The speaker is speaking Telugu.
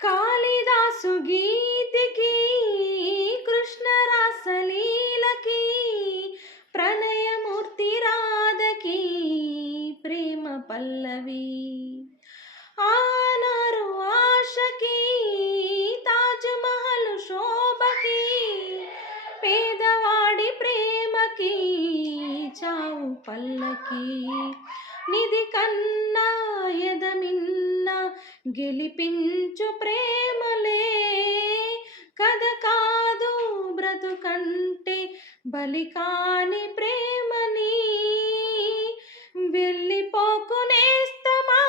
కాళిదాసు గీతికి కృష్ణ రాసలీలకి ప్రణయమూర్తి రాధకి ప్రేమ పల్లవి ఆనారు ఆశకి తాజ్మహల్ శోభకి పేదవాడి ప్రేమకి చావు పల్లకి నిధి కన్నా ఎదమిన్న గెలిపించు ప్రేమలే కథ కాదు బ్రతుకంటే బలి కాని ప్రేమని వెళ్ళిపోకు నేస్తమా